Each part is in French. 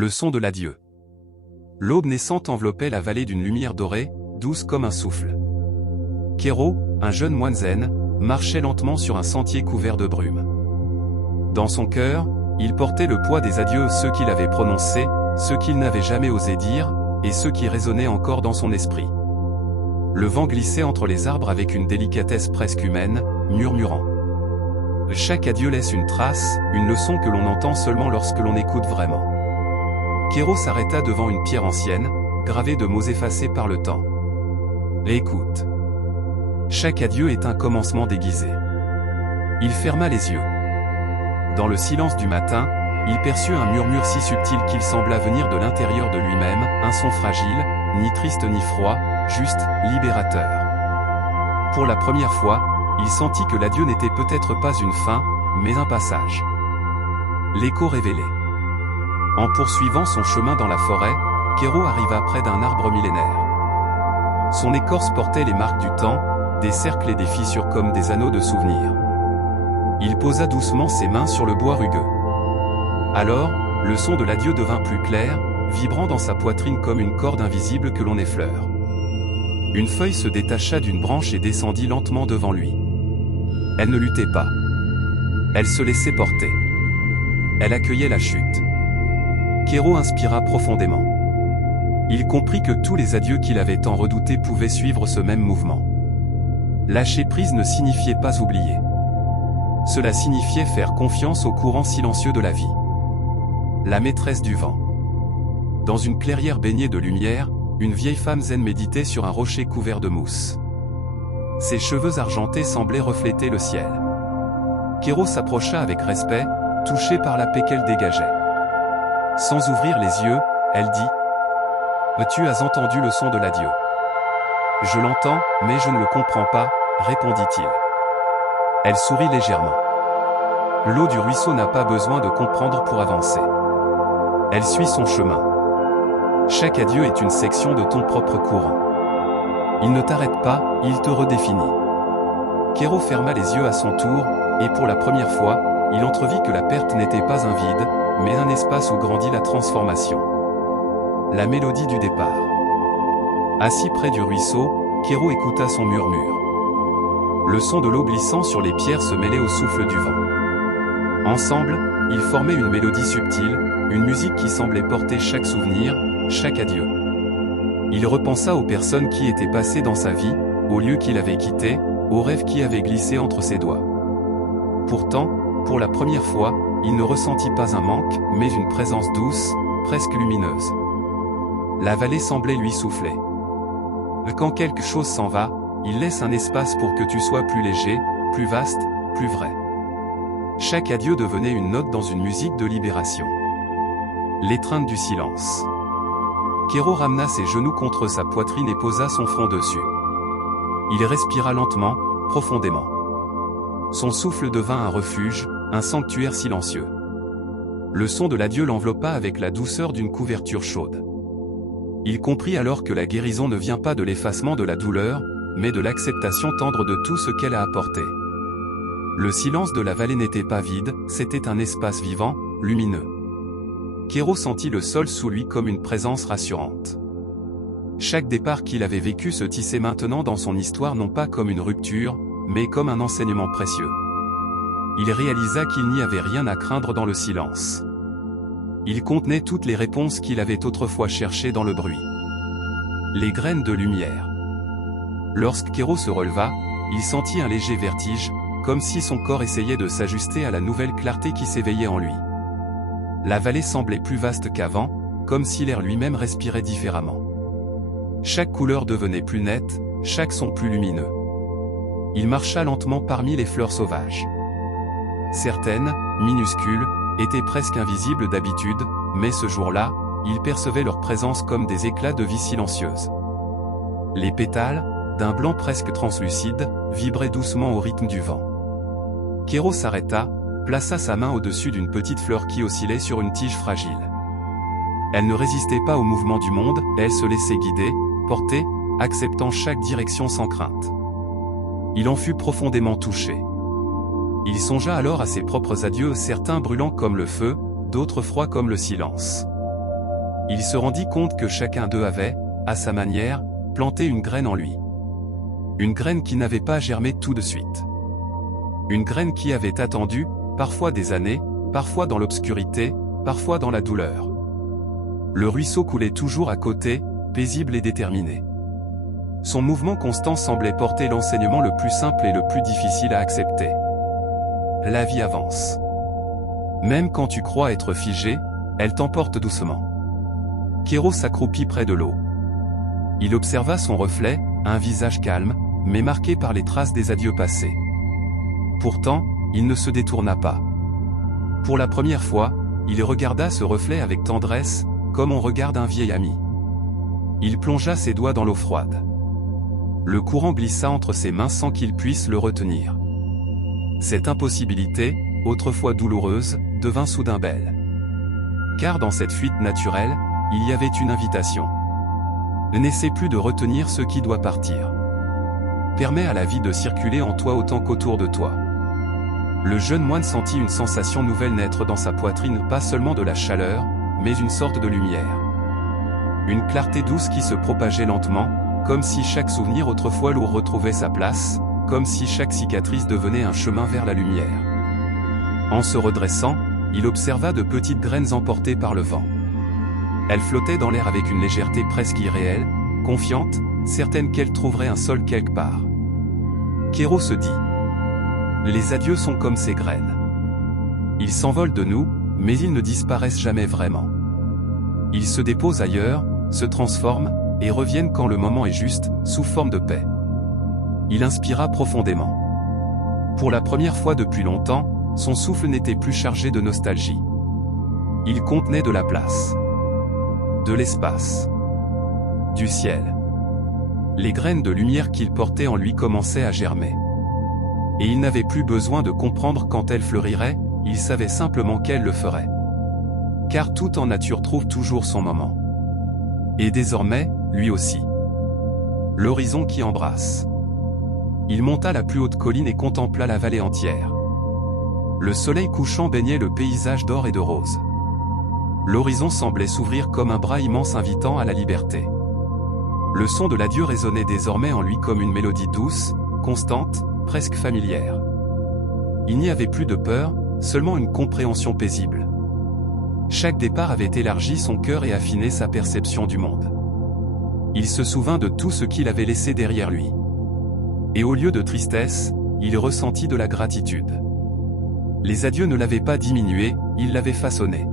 Le son de l'adieu. L'aube naissante enveloppait la vallée d'une lumière dorée, douce comme un souffle. Kéro, un jeune moine zen, marchait lentement sur un sentier couvert de brume. Dans son cœur, il portait le poids des adieux, ceux qu'il avait prononcés, ceux qu'il n'avait jamais osé dire, et ceux qui résonnaient encore dans son esprit. Le vent glissait entre les arbres avec une délicatesse presque humaine, murmurant. Chaque adieu laisse une trace, une leçon que l'on entend seulement lorsque l'on écoute vraiment. Kéro s'arrêta devant une pierre ancienne, gravée de mots effacés par le temps. Écoute. Chaque adieu est un commencement déguisé. Il ferma les yeux. Dans le silence du matin, il perçut un murmure si subtil qu'il sembla venir de l'intérieur de lui-même, un son fragile, ni triste ni froid, juste, libérateur. Pour la première fois, il sentit que l'adieu n'était peut-être pas une fin, mais un passage. L'écho révélé. En poursuivant son chemin dans la forêt, Kéro arriva près d'un arbre millénaire. Son écorce portait les marques du temps, des cercles et des fissures comme des anneaux de souvenirs. Il posa doucement ses mains sur le bois rugueux. Alors, le son de l'adieu devint plus clair, vibrant dans sa poitrine comme une corde invisible que l'on effleure. Une feuille se détacha d'une branche et descendit lentement devant lui. Elle ne luttait pas. Elle se laissait porter. Elle accueillait la chute. Kéro inspira profondément. Il comprit que tous les adieux qu'il avait tant redoutés pouvaient suivre ce même mouvement. Lâcher prise ne signifiait pas oublier. Cela signifiait faire confiance au courant silencieux de la vie. La maîtresse du vent. Dans une clairière baignée de lumière, une vieille femme zen méditait sur un rocher couvert de mousse. Ses cheveux argentés semblaient refléter le ciel. Kéro s'approcha avec respect, touché par la paix qu'elle dégageait. Sans ouvrir les yeux, elle dit « Tu as entendu le son de l'adieu. »« Je l'entends, mais je ne le comprends pas, » répondit-il. Elle sourit légèrement. L'eau du ruisseau n'a pas besoin de comprendre pour avancer. Elle suit son chemin. Chaque adieu est une section de ton propre courant. Il ne t'arrête pas, il te redéfinit. Kéro ferma les yeux à son tour, et pour la première fois, il entrevit que la perte n'était pas un vide, mais un espace où grandit la transformation. La mélodie du départ. Assis près du ruisseau, Kéro écouta son murmure. Le son de l'eau glissant sur les pierres se mêlait au souffle du vent. Ensemble, ils formaient une mélodie subtile, une musique qui semblait porter chaque souvenir, chaque adieu. Il repensa aux personnes qui étaient passées dans sa vie, aux lieux qu'il avait quittés, aux rêves qui avaient glissé entre ses doigts. Pourtant, pour la première fois, il ne ressentit pas un manque, mais une présence douce, presque lumineuse. La vallée semblait lui souffler. Quand quelque chose s'en va, il laisse un espace pour que tu sois plus léger, plus vaste, plus vrai. Chaque adieu devenait une note dans une musique de libération. L'étreinte du silence. Kéro ramena ses genoux contre sa poitrine et posa son front dessus. Il respira lentement, profondément. Son souffle devint un refuge, un sanctuaire silencieux. Le son de l'adieu l'enveloppa avec la douceur d'une couverture chaude. Il comprit alors que la guérison ne vient pas de l'effacement de la douleur, mais de l'acceptation tendre de tout ce qu'elle a apporté. Le silence de la vallée n'était pas vide, c'était un espace vivant, lumineux. Kéro sentit le sol sous lui comme une présence rassurante. Chaque départ qu'il avait vécu se tissait maintenant dans son histoire non pas comme une rupture, mais comme un enseignement précieux. Il réalisa qu'il n'y avait rien à craindre dans le silence. Il contenait toutes les réponses qu'il avait autrefois cherchées dans le bruit. Les graines de lumière. Lorsque Kéro se releva, il sentit un léger vertige, comme si son corps essayait de s'ajuster à la nouvelle clarté qui s'éveillait en lui. La vallée semblait plus vaste qu'avant, comme si l'air lui-même respirait différemment. Chaque couleur devenait plus nette, chaque son plus lumineux. Il marcha lentement parmi les fleurs sauvages. Certaines, minuscules, étaient presque invisibles d'habitude, mais ce jour-là, il percevait leur présence comme des éclats de vie silencieuse. Les pétales, d'un blanc presque translucide, vibraient doucement au rythme du vent. Kéro s'arrêta, plaça sa main au-dessus d'une petite fleur qui oscillait sur une tige fragile. Elle ne résistait pas au mouvement du monde, elle se laissait guider, porter, acceptant chaque direction sans crainte. Il en fut profondément touché. Il songea alors à ses propres adieux, certains brûlants comme le feu, d'autres froids comme le silence. Il se rendit compte que chacun d'eux avait, à sa manière, planté une graine en lui. Une graine qui n'avait pas germé tout de suite. Une graine qui avait attendu, parfois des années, parfois dans l'obscurité, parfois dans la douleur. Le ruisseau coulait toujours à côté, paisible et déterminé. Son mouvement constant semblait porter l'enseignement le plus simple et le plus difficile à accepter. La vie avance. Même quand tu crois être figé, elle t'emporte doucement. Kéro s'accroupit près de l'eau. Il observa son reflet, un visage calme, mais marqué par les traces des adieux passés. Pourtant, il ne se détourna pas. Pour la première fois, il regarda ce reflet avec tendresse, comme on regarde un vieil ami. Il plongea ses doigts dans l'eau froide. Le courant glissa entre ses mains sans qu'il puisse le retenir. Cette impossibilité, autrefois douloureuse, devint soudain belle. Car dans cette fuite naturelle, il y avait une invitation. N'essaie plus de retenir ce qui doit partir. Permets à la vie de circuler en toi autant qu'autour de toi. Le jeune moine sentit une sensation nouvelle naître dans sa poitrine, pas seulement de la chaleur, mais une sorte de lumière. Une clarté douce qui se propageait lentement, comme si chaque souvenir autrefois lourd retrouvait sa place, comme si chaque cicatrice devenait un chemin vers la lumière. En se redressant, il observa de petites graines emportées par le vent. Elles flottaient dans l'air avec une légèreté presque irréelle, confiante, certaine qu'elles trouveraient un sol quelque part. Kéro se dit: les adieux sont comme ces graines. Ils s'envolent de nous, mais ils ne disparaissent jamais vraiment. Ils se déposent ailleurs, se transforment, et reviennent quand le moment est juste, sous forme de paix. Il inspira profondément. Pour la première fois depuis longtemps, son souffle n'était plus chargé de nostalgie. Il contenait de la place. De l'espace. Du ciel. Les graines de lumière qu'il portait en lui commençaient à germer. Et il n'avait plus besoin de comprendre quand elles fleuriraient, il savait simplement qu'elles le feraient. Car tout en nature trouve toujours son moment. Et désormais, lui aussi. L'horizon qui embrasse. Il monta la plus haute colline et contempla la vallée entière. Le soleil couchant baignait le paysage d'or et de rose. L'horizon semblait s'ouvrir comme un bras immense invitant à la liberté. Le son de l'adieu résonnait désormais en lui comme une mélodie douce, constante, presque familière. Il n'y avait plus de peur, seulement une compréhension paisible. Chaque départ avait élargi son cœur et affiné sa perception du monde. Il se souvint de tout ce qu'il avait laissé derrière lui. Et au lieu de tristesse, il ressentit de la gratitude. Les adieux ne l'avaient pas diminué, ils l'avaient façonné.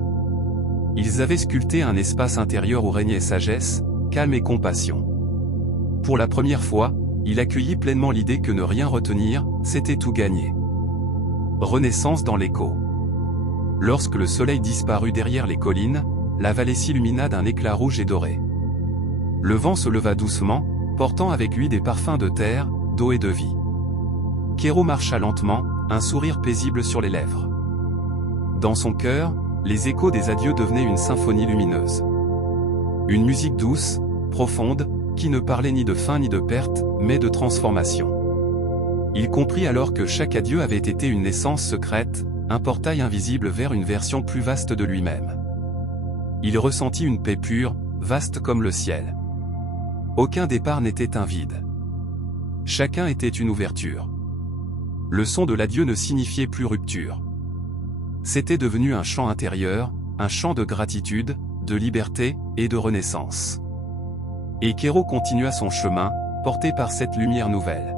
Ils avaient sculpté un espace intérieur où régnait sagesse, calme et compassion. Pour la première fois, il accueillit pleinement l'idée que ne rien retenir, c'était tout gagner. Renaissance dans l'écho. Lorsque le soleil disparut derrière les collines, la vallée s'illumina d'un éclat rouge et doré. Le vent se leva doucement, portant avec lui des parfums de terre, d'eau et de vie. Kéro marcha lentement, un sourire paisible sur les lèvres. Dans son cœur, les échos des adieux devenaient une symphonie lumineuse. Une musique douce, profonde, qui ne parlait ni de fin ni de perte, mais de transformation. Il comprit alors que chaque adieu avait été une naissance secrète, un portail invisible vers une version plus vaste de lui-même. Il ressentit une paix pure, vaste comme le ciel. Aucun départ n'était un vide. Chacun était une ouverture. Le son de l'adieu ne signifiait plus rupture. C'était devenu un chant intérieur, un chant de gratitude, de liberté et de renaissance. Et Kéro continua son chemin, porté par cette lumière nouvelle.